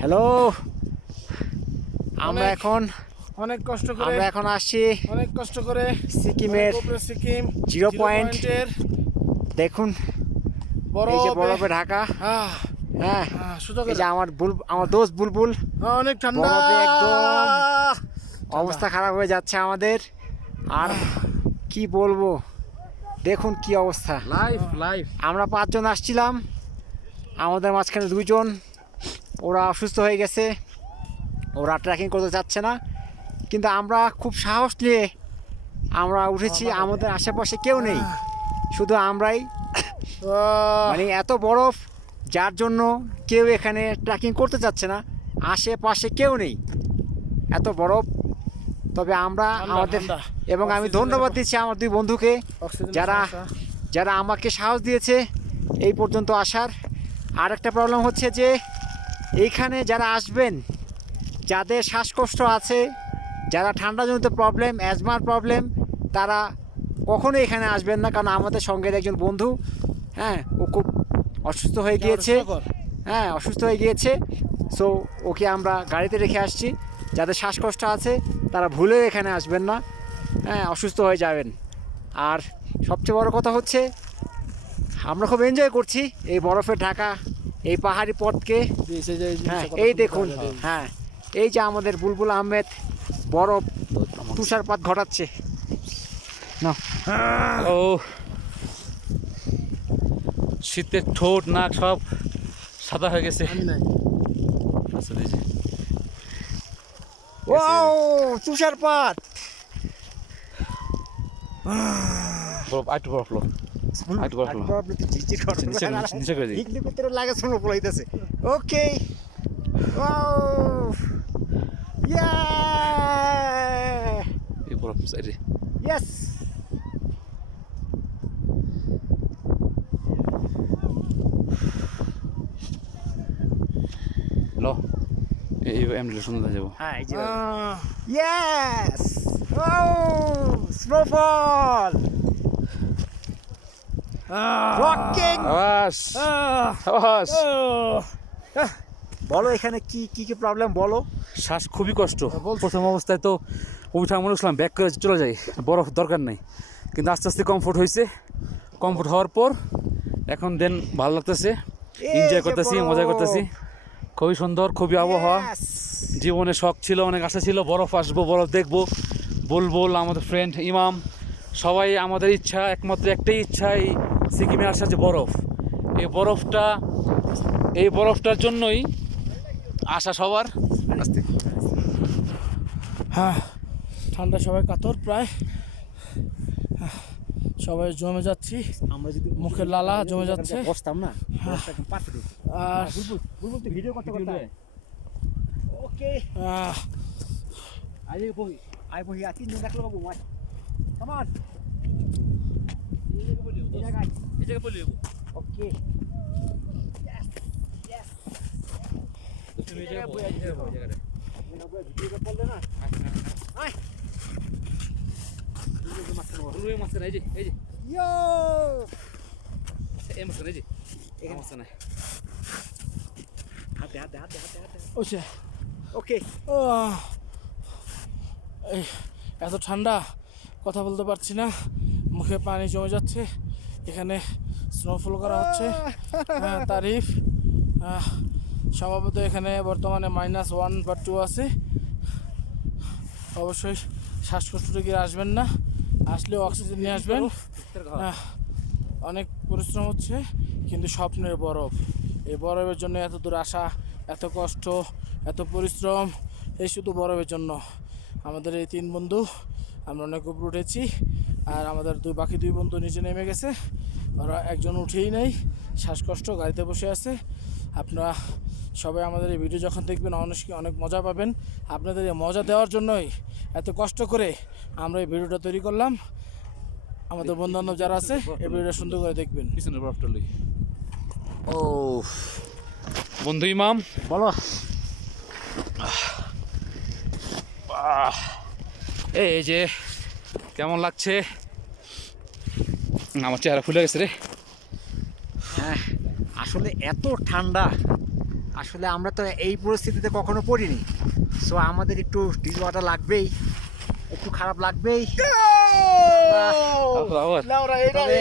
Hello, আমরা এখন অনেক কষ্ট করে আমরা এখন আসছি অনেক কষ্ট করে সিকিমের সিকিম 0 পয়েন্টের। দেখুন বড় এই যে বরফে ঢাকা। হ্যাঁ, এই যে আমার দোস্ত বুলবুল অনেক ঠান্ডা, বরফে একদম অবস্থা খারাপ হয়ে যাচ্ছে আমাদের। আর কি বলবো, দেখুন কি অবস্থা। লাইফ আমরা 5 জন আসছিলাম, আমাদের মাঝখানে 2 জন ওরা অসুস্থ হয়ে গেছে, ওরা ট্রেকিং করতে চাচ্ছে না। কিন্তু আমরা খুব সাহস নিয়ে আমরা উঠেছি, আমাদের আশেপাশে কেউ নেই, শুধু আমরাই। মানে এত বরফ, যার জন্য কেউ এখানে ট্রেকিং করতে চাচ্ছে না, আশেপাশে কেউ নেই, এত বরফ। তবে আমরা আমাদের এবং আমি ধন্যবাদ দিচ্ছি আমার 2 বন্ধুকে, যারা আমাকে সাহস দিয়েছে এই পর্যন্ত আসার। আর একটা প্রবলেম হচ্ছে যে এইখানে যারা আসবেন, যাদের শ্বাসকষ্ট আছে, যারা ঠান্ডাজনিত প্রবলেম, অ্যাজমার প্রবলেম, তারা কখনোই এখানে আসবেন না। কারণ আমাদের সঙ্গের একজন বন্ধু, ও খুব অসুস্থ হয়ে গিয়েছে। অসুস্থ হয়ে গিয়েছে। সো ওকে আমরা গাড়িতে রেখে আসছি। যাদের শ্বাসকষ্ট আছে তারা ভুলেও এখানে আসবেন না, অসুস্থ হয়ে যাবেন। আর সবচেয়ে বড় কথা হচ্ছে আমরা খুব এনজয় করছি এই বরফের ঢাকা এই পাহাড়ি পথকে। এই দেখুন, এই যে আমাদের বুলবুল আহমেদ বরফ তুষারপাত ঘটাচ্ছে। ও শীতের ঠোঁট নাক সব সাদা হয়ে গেছে। ও তুষারপাত, ওকে। Yes. লো এই এমডি শুনতে যাব। Yes. Oh, snowfall. Rocking. বলো এখানে কি কি কি প্রবলেম বলো। শ্বাস খুবই কষ্ট। প্রথম অবস্থায় তো উঠা মনে করলাম ব্যাক করে চলে যাই, বরফ দরকার নেই। কিন্তু আস্তে আস্তে কমফোর্ট হয়েছে। কমফোর্ট হওয়ার পর এখন দেন ভালো লাগতেছে, এনজয় করতেছি, মজা করতেছি। খুবই সুন্দর, খুবই আবহাওয়া। জীবনে শখ ছিল, অনেক আশা ছিল বরফ আসবো, বরফ দেখবো। বুলবুল, আমাদের ফ্রেন্ড ইমাম, সবাই আমাদের ইচ্ছা, একমাত্র একটাই ইচ্ছা, এই সিকিমে আসার যে বরফ, এই বরফটার জন্যই আশা সবার। ঠান্ডা সবাই কাতর প্রায়, সবাই জমে যাচ্ছি। আমরা যদি মুখের লালা জমে যাচ্ছে। বসতাম না, আর বুলবুল তো ভিডিও করতে করতে ওকে। আই বহি আতি নে দেখলো বাবু মাই কাম অন এই জায়গায় বলি ওকে। ইয়েস তুমি এই জায়গায় বই এই জায়গায় মেনা বই ভিডিও করলে না। আয় রুই মাছ এই যে ইয়ো এই মাছ এই যে এই মাছ না হাতে ওছে ওকে। এই এত ঠান্ডা, কথা বলতে পারছি না, মুখে পানি জমে যাচ্ছে। এখানে স্নোফল করা হচ্ছে, তারিফ। সম্ভবত এখানে বর্তমানে -1 বা 2 আছে। অবশ্যই শ্বাসকষ্ট রোগীরা আসবেন না, আসলেও অক্সিজেন নিয়ে আসবেন। অনেক পরিশ্রম হচ্ছে, কিন্তু স্বপ্নের বরফ। এই বরফের জন্য এত দূর আসা, এত কষ্ট, এত পরিশ্রম, এই শুধু বরফের জন্য। আমাদের এই 3 বন্ধু আমরা অনেক উপরে উঠেছি, আর আমাদের বাকি 2 বন্ধু নিচে নেমে গেছে। ওরা একজন উঠেই নেই, শ্বাসকষ্ট, গাড়িতে বসে আছে। আপনারা সবাই আমাদের এই ভিডিও যখন দেখবেন অনেক মজা পাবেন। আপনাদের এই মজা দেওয়ার জন্যই এত কষ্ট করে আমরা এই ভিডিওটা তৈরি করলাম। আমাদের বন্ধু-বান্ধব যারা আছে এই ভিডিওটা সুন্দর করে দেখবেন। পিছনের বরফটা লই। ও বন্ধু ইমাম বলো। এই যে কেমন লাগছে, আমার চেহারা ফুলে গেছে রে। আসলে এত ঠান্ডা, আসলে আমরা তো এই পরিস্থিতিতে কখনো পড়িনি, সো আমাদের একটু ডিজওয়াটা লাগবেই, একটু খারাপ লাগবেই।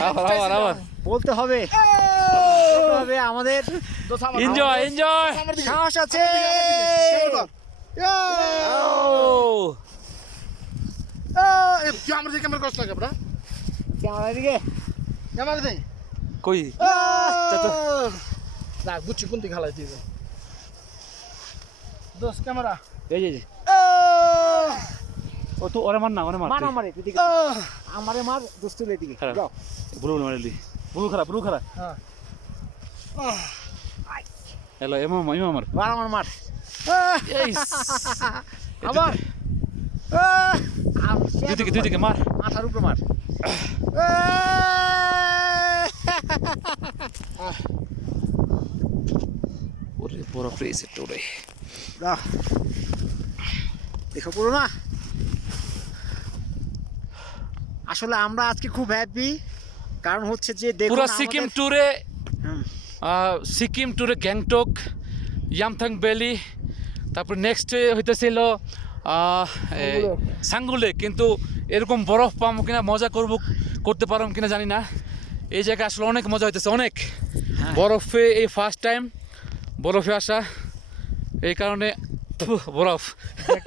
আবার আবার বলতে হবে আমাদের এনজয় এনজয় সাহস আছে। ক্যামেরা কষ্ট লাগে ব্রা, ক্যামেরা দিকে ক্যামেরা দে কই না বুঝছি কোন দিকে হালাই দিবে দোস্ত ক্যামেরা এই যে ও তো ওরে মার না ওরে মার মার আমারে এদিকে, আমারে মার দোস্তুল এদিকে খারাপ। যাও। ব্লু মারলি ব্লু খারাপ হ্যাঁ হ্যালো এমা মার মার আমার মার এই আবার দুই দিকে মার মাথার উপরে মার। ওরে বড় প্লেস এটা ওরে দেখো পুরো না, আসলে আমরা আজকে খুব হ্যাপি, কারণ হচ্ছে যে দেখুন পুরো আমাদের- সিকিম ট্যুরে হুম, সিকিম ট্যুরে গ্যাংটক ইয়ামথাং ভ্যালি, তারপর নেক্সট হইতেছিল সাঙ্গুলে, কিন্তু এরকম বরফ পাবো কিনা, মজা করতে পারবো কিনা জানি না। এই জায়গায় আসলে অনেক মজা হইতেছে, অনেক বরফে এই ফার্স্ট টাইম বরফে আসা, এই কারণে বরফ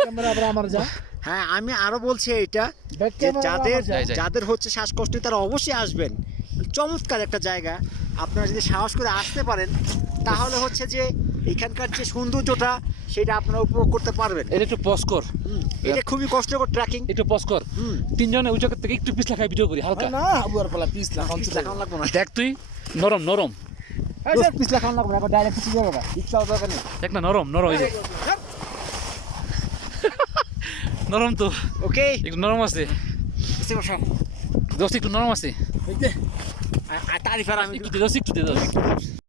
ক্যামেরা আবার আমার যা হ্যাঁ আমি আরো বলছি এটা ব্যাক যে ক্যামেরা যাদের যাই, যাই। যাদের হচ্ছে শ্বাসকষ্ট তারা অবশ্যই আসবেন, চমৎকার একটা জায়গা। আপনারা যদি সাহস করে আসতে পারেন তাহলে হচ্ছে যে এখানকার যে সৌন্দর্যটা সেটা আপনারা উপভোগ করতে পারবেন। এটা একটু পজ কর, এটা খুবই কষ্টকর ট্রেকিং। একটু পজ কর, তিনজনে ওই জায়গা থেকে একটু পিছলা খাই ভিডিও করি হালকা। না আবুয়ার পালা পিস না দেখানো লাগবে না, দেখ তুই নরম নরম পিছলা খাওয়ানো লাগবে না, একবার ডাইরেক্ট পিছিয়ে যাবে না, রিক্সাও দরকার নেই। দেখ না নরম এই যে। নরম তো ওকে একটু নরম আছে, দোস্ত একটু নরম আছে, এই দে তারিফ আর আমি একটু দে দোস্ত একটু দে দোস্ত